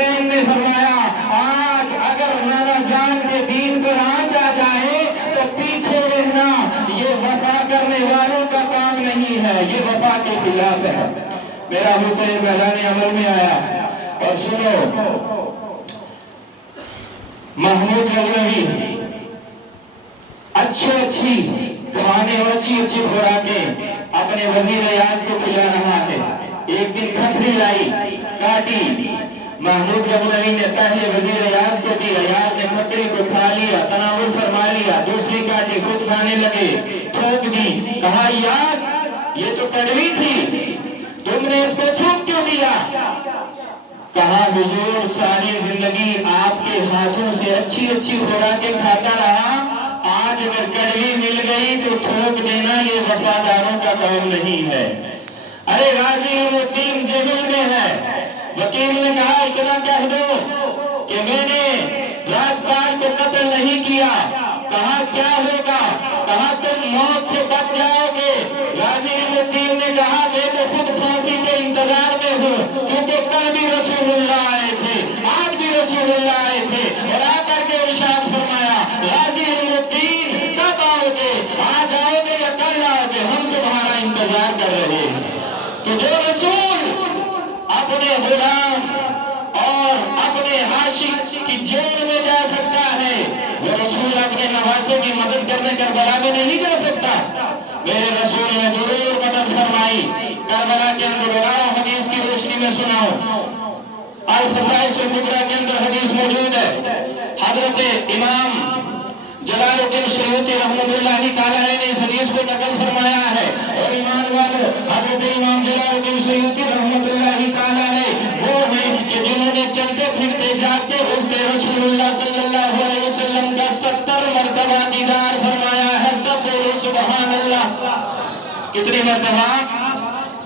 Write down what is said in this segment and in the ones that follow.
حسین نے فرمایا آج اگر نانا جان کے دین پر آنچ آ جائے تو پیچھے رہنا یہ وفا کرنے والوں کا کام نہیں ہے، یہ وفا کے خلاف ہے۔ میرا حسین میدان عمل میں آیا اور سنو محمود غزنوی اچھی کھانے اور اچھی خوراکیں اپنے وزیر اعظم کو کھلا رہا ہے۔ ایک دن کھٹری لائی کاٹی، محمود غزنوی نے پہلے وزیر اعظم کو دی، ایاز نے کھٹری کو کھا لیا، تناول فرما لیا، دوسری کاٹی خود کھانے لگے، تھوک دی، کہا ایاز یہ تو کڑوی تھی، تم نے اس کو تھوک کیوں دیا؟ کہا حضور ساری زندگی آپ کے ہاتھوں سے اچھی خوراکیں کھاتا رہا، آج اگر کڑوی مل گئی تو تھوک دینا یہ وفاداروں کا کام نہیں ہے۔ ارے غازی الدین جہل میں ہے، وکیل نے کہا اتنا کہہ دو کہ میں نے راجپال کو قتل نہیں کیا۔ کہا کیا ہوگا؟ کہا تم موت سے بچ جاؤ گے۔ غازی الدین نے کہا میں تو خود پھانسی کے انتظار میں ہوں، کیونکہ کل بھی رسول اللہ آئے تھے، آج بھی رسول اللہ آئے تھے، اور آ کر کے ارشاد فرمایا غازی الدین کب آؤ گے؟ آج آؤ گے یا کل آؤ گے؟ ہم تمہارا انتظار کر رہے ہیں۔ تو جو رسول اپنے غلام اور اپنے عاشق کی جیل میں جا سکتا ہے، وہ رسول اپنے نواسے کی مدد کرنے کربلا میں نہیں جا سکتا۔ میرے رسول نے ضرور مدد فرمائی، کربلا کے اندر حدیث کی روشنی میں سناؤ، الخصائص الکبریٰ کے اندر حدیث موجود ہے۔ حضرت امام جلال الدین سیوطی رحمۃ اللہ تعالیٰ نے اس حدیث کو نقل فرمایا ہے، اور ایمان والو حضرت امام جلال الدین سیوطی رحمۃ اللہ تعالیٰ وہ ہیں کہ جنہوں نے چلتے پھرتے جاتے اٹھتے رسول اللہ صلی اللہ علیہ وسلم کا 70 مرتبہ دیدار فرمایا ہے۔ سب بولو سبحان اللہ۔ کتنی مرتبہ؟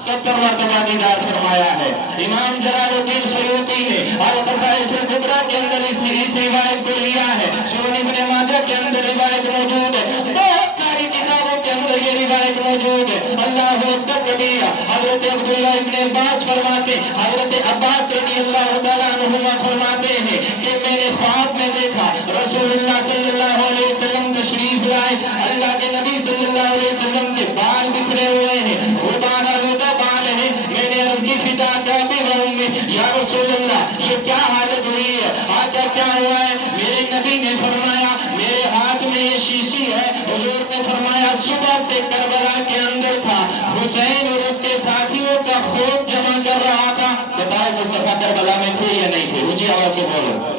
70 مرتبہ دیدار فرمایا ہے۔ امام جلال الدین سیوطی نے الخصائص الکبریٰ کے اندر اس روایت کو لیا ہے، سنن ابن ماجہ کے اندر روایت موجود ہے، بہت ساری کتابوں کے اندر یہ روایت موجود ہے۔ اللہ اکبر کبیرہ۔ حضرت عبداللہ ابن عباس فرماتے، حضرت عباس رضی اللہ تعالیٰ عنہما فرماتے ہیں کہ میں نے خواب میں دیکھا رسول اللہ صلی اللہ علیہ وسلم تشریف لائے، اللہ کے نبی صلی اللہ علیہ وسلم کے بال بکھرے ہوئے ہیں، غبار آلودہ بال ہیں۔ میں نے عرض کی فدا کہتے ہوں گے یا رسول اللہ یہ کیا حالت ہوئی ہے، آقا کیا ہوا ہے؟ میرے نبی نے فرمایا میرے ہاتھ میں یہ شیشی ہے۔ حضور نے فرمایا صبح سے کربلا کے اندر تھا، حسین اور اس کے ساتھیوں کا خوف جمع کر رہا تھا۔ بتاؤ مصطفیٰ کربلا میں تھے یا نہیں تھے؟ اونچی آواز سے بولو۔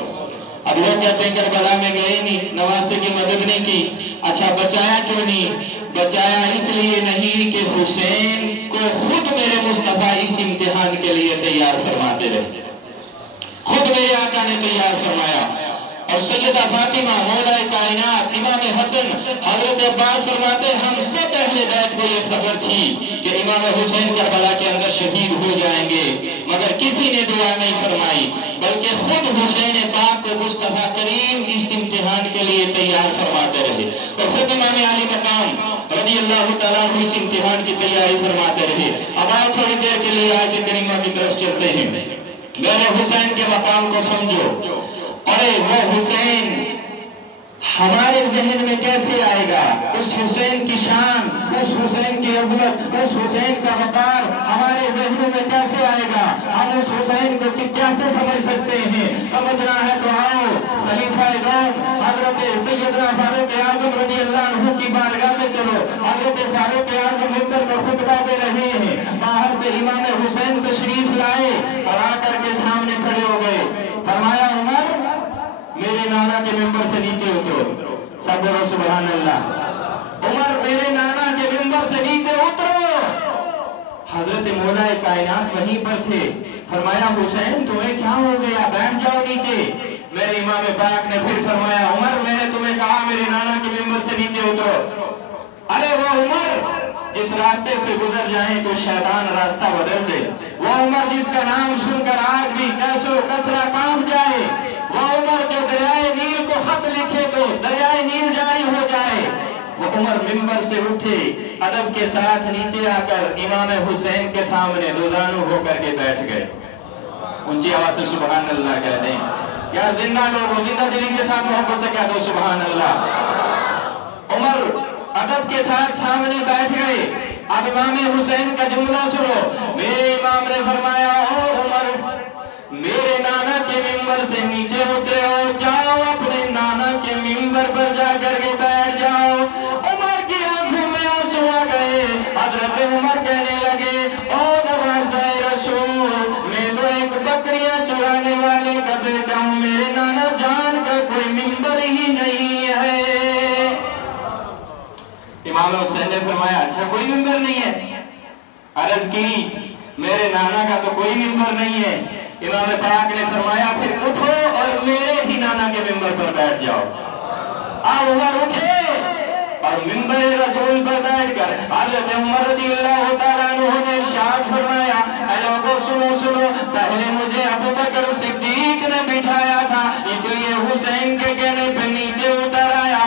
اب لوگ کہتے ہیں کربلا میں گئے نہیں، نواسے کی مدد نہیں کی۔ اچھا بچایا کیوں نہیں؟ بچایا اس لیے نہیں کہ حسین کو خود میرے مصطفیٰ اس امتحان کے لیے تیار فرماتے رہے، خود میرے آقا نے تیار فرمایا۔ اور سیدہ فاطمہ مولا کائنات امام حسن حضرت عباس فرماتے ہم سے پہلے بیت کو یہ خبر تھی کہ امام حسین کربلا کے اندر شہید ہو جائیں گے، مگر کسی نے دعا نہیں فرمائی، بلکہ خود حسین پاک کو مصطفیٰ کریم اس امتحان کے لیے تیار فرماتے رہے، اور خود امام علی مقام رضی اللہ تعالیٰ عنہ اس امتحان کی تیاری فرماتے رہے۔ اب آئے تھوڑی دیر کے لیے آیت کریمہ کی طرف چلتے ہیں۔ میرے حسین کے مقام کو سمجھو۔ ارے وہ حسین ہمارے ذہن میں کیسے آئے گا؟ اس حسین کی شان، اس حسین کی عظمت، اس حسین کا وقار ہمارے ذہنوں میں کیسے آئے گا؟ ہم اس حسین کو کیسے سمجھ سکتے ہیں؟ سمجھنا ہے تو آؤ خلیفہ دوم حضرت سیدنا فاروق اعظم رضی اللہ عنہ کی بارگاہ میں چلو۔ حضرت فاروق اعظم مصر میں خطبہ دے رہے ہیں، باہر سے امام حسین تشریف لائے اور آ کر کے سامنے کھڑے ہو گئے۔ فرمایا عمر میرے نانا کے ممبر سے نیچے اترو۔ سب بولو سبحان اللہ۔ عمر میرے نانا کے ممبر سے نیچے اترو۔ حضرت مولا کائنات وہیں پر تھے۔ فرمایا حسین تمہیں کیا ہو گیا، بیٹھ جاؤ نیچے۔ میرے امام پاک نے پھر فرمایا عمر میں نے تمہیں کہا میرے نانا کے ممبر سے نیچے اترو۔ ارے وہ عمر جس راستے سے گزر جائیں تو شیطان راستہ بدل دے، وہ عمر جس کا نام سن کر آج بھی کیسو کسرا کانپ جائے، وہ عمر جو دریائے نیل کو خط لکھے تو دریائے نیل جاری ہو جائے، وہ عمر ممبر سے اٹھے، ادب کے ساتھ نیچے آ کر امام حسین کے سامنے دوزانو ہو کر کے بیٹھ گئے۔ اونچی آواز سے سبحان اللہ کہہ دیں. یا زندہ لوگوں زندہ دلی کے ساتھ محبت سے کہہ دو سبحان اللہ. عمر ادب کے ساتھ سامنے بیٹھ گئے. اب امام حسین کا جملہ سنو. میرے امام نے فرمایا او عمر میرے نانا کے ممبر سے نیچے اترے ہو جاؤ اپنے نانا کے ممبر پر جا کر کے بیٹھ جاؤ. عمر کی آنکھوں میں آنسو آ گئے. حضرت عمر کہنے لگے او نوازۂ رسول میں تو ایک بکریاں چرانے والے کا بیٹا ہوں, میرے نانا جان کا کوئی ممبر ہی نہیں ہے. امام حسین نے فرمایا اچھا کوئی ممبر نہیں ہے؟ عرض کی میرے نانا کا تو کوئی ممبر نہیں ہے. امام پاک نے فرمایا پھر اٹھو اور میرے ہی نانا کے ممبر پر بیٹھ جاؤ. اب عمر اٹھے اور ممبر رسول پر بیٹھ کر حضرت عمر رضی اللہ تعالیٰ عنہ نے ارشاد فرمایا اے لوگوں سنو سنو, پہلے مجھے ابو بکر صدیق نے بٹھایا تھا اس لیے حسین کے کہنے پہ نیچے اتر آیا.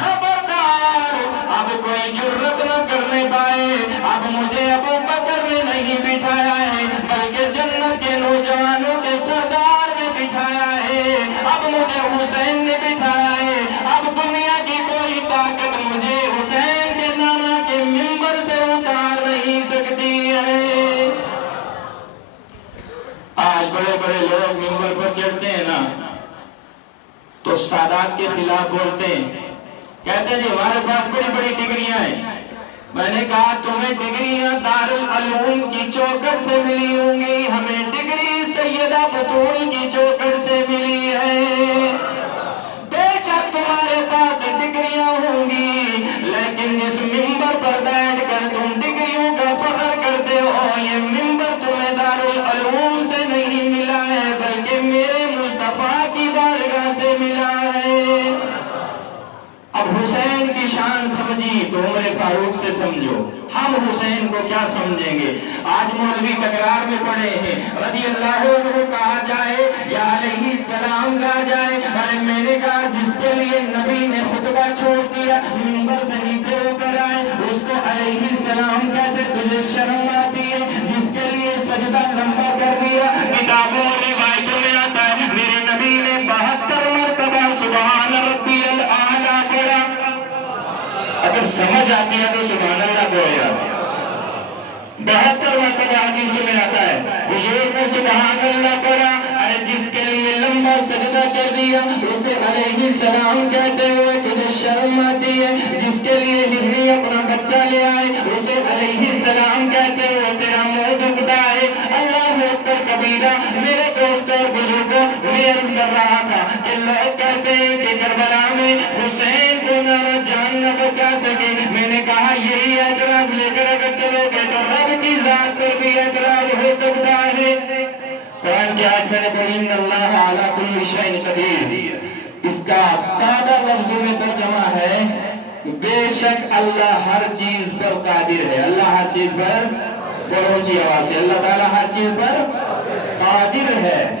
خبردار اب کوئی جرت نہ کرنے پائے, اب مجھے ابو بکر نے نہیں بٹھایا ہے بلکہ جنت کے نوجوانوں کے سردار نے بٹھایا ہے. اب مجھے حسین نے بٹھایا ہے. اب دنیا کی کوئی طاقت مجھے حسین کے نانا کے ممبر سے اتار نہیں سکتی ہے. آج بڑے بڑے لوگ ممبر پر چڑھتے ہیں نا تو سادات کے خلاف بولتے ہیں, کہتے ہیں جی ہمارے پاس بڑی بڑی ڈگریاں ہیں. میں نے کہا تمہیں ڈگریاں دارالعلوم کی چوکھٹ سے ملی ہوں گی, ہمیں ڈگری سیدہ بطول کی چوکھٹ سے ملی ہے. بے شک تمہارے پاس ڈگریاں ہوں گی لیکن جس ممبر پر بیٹھ کر تم ڈگریوں کا فخر کرتے ہو یہ ممبر تمہیں دارالعلوم سے نہیں ملا ہے بلکہ میرے مصطفیٰ کی بارگاہ سے ملا ہے. اب حسین کی شان سمجھی تو عمر فاروق سے سمجھو, ہم حسین کو کیا سمجھیں گے؟ آج مولوی تکرار میں پڑے ہیں رضی اللہ عنہ کہا جائے یا علیہ السلام کہا جائے. ارے میں نے کہا جس کے لیے نبی نے خطبہ چھوڑ دیا ممبر سے نیچے اتر آئے اس کو علیہ السلام کہتے, تجھے شرم آتی ہے؟ جس کے لیے سجدہ لمبا کر دیا کتابوں اور روایتوں میں آتا ہے میرے نبی نے 72 مرتبہ سبحان ربی الاعلیٰ پڑھا. اگر سمجھ آتی ہے تو سبحان اللہ کو یاد 72 مرتبہ حدیث میں آتا ہے حضور نے سبحان اللہ پڑھا. ارے جس کے لیے لمبا سجدہ کر دیا اسے علیہ السلام کہتے ہوئے تجھے شرم آتی ہے؟ جس کے لیے ہجری اپنا بچہ لے آئے اسے علیہ السلام کہتے ہوئے تیرا منہ دکھتا ہے؟ اللہ اکبر کبیرہ. میرے دوست اور بزرگوں میں عرض کر رہا تھا کہ لوگ کہتے ہیں کہ کربلا میں حسین کو نہ جان نہ بچا سکے. میں نے کہا یہی اعتراض لے کر اگر چلو گے تو رب کی ذات پر بھی اعتراض ہو سکتا ہے. قرآن کی آیت میں نے پڑھی ان اللہ علی کل شیء قدیر, اس کا سادہ لفظوں میں ترجمہ ہے بے شک اللہ ہر چیز پر قادر ہے. اللہ ہر چیز پر, بڑی اونچی آواز سے, اللہ تعالیٰ ہر چیز پر قادر ہے.